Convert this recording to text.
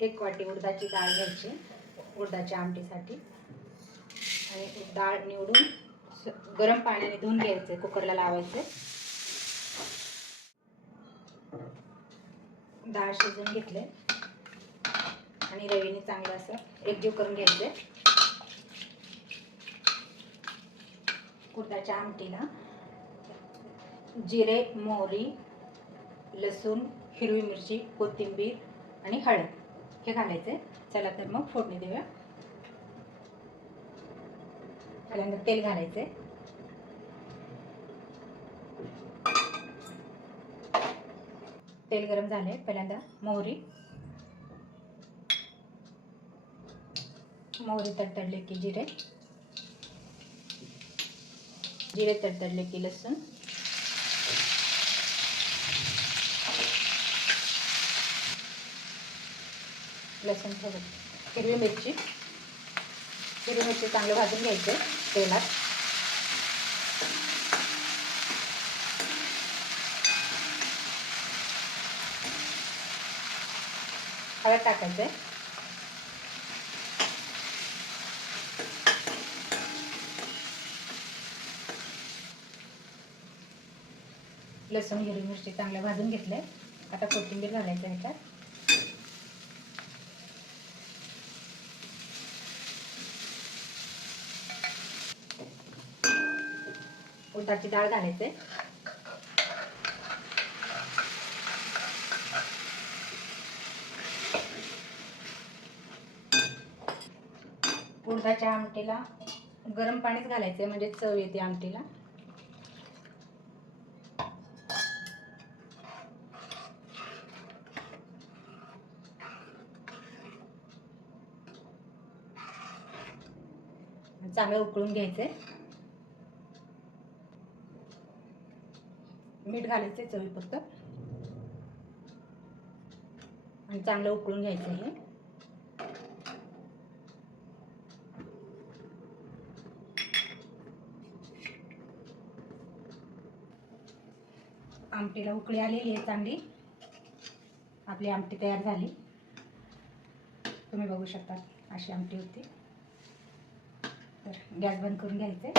एक वाटी उडदाची डाळ घ्यायची उडदाच्या आमटीसाठी. आणि डाळ निवडून स- गरम पाण्याने धुवून घ्यायचे कुकरला लावायचे. डाळ शिजून घेतले. आणि रवीने चांगलं असं एकजीव करून घ्यायचे. उडदाच्या आमटीला जिरे मोहरी लसूण हिरवी मिरची कोथिंबीर आणि हळद. हे घालायचं चला तर मग फोडणी देऊया. पहिल्यांदा तेल घालायचे तेल गरम झाले पहिल्यांदा मोहरी. मोहरी तडतडले की जिरे. जिरे तडतडले की लसूण. लसूण थोडं हिरवी मिरची. हिरवी मिरची चांगलं भाजून घ्यायचे तेलात. हळद टाकायचं लसूण हिरवी मिरची चांगलं भाजून घेतलंय. आता कोथिंबीर घालायचं ह्याच्यात उडदाची डाळ घालायचे. उडदाच्या आमटीला गरम पाणीच घालायचे म्हणजे चव येते आमटीला. चांगलं उकळून घ्यायचे मीठ घालायचं आहे चवीपुरतं. आणि चांगलं उकळून घ्यायचं हे. आमटीला उकळी आलेली आहे चांगली. आपली आमटी तयार झाली. तुम्ही बघू शकता अशी आमटी होती. तर गॅस बंद करून घ्यायचे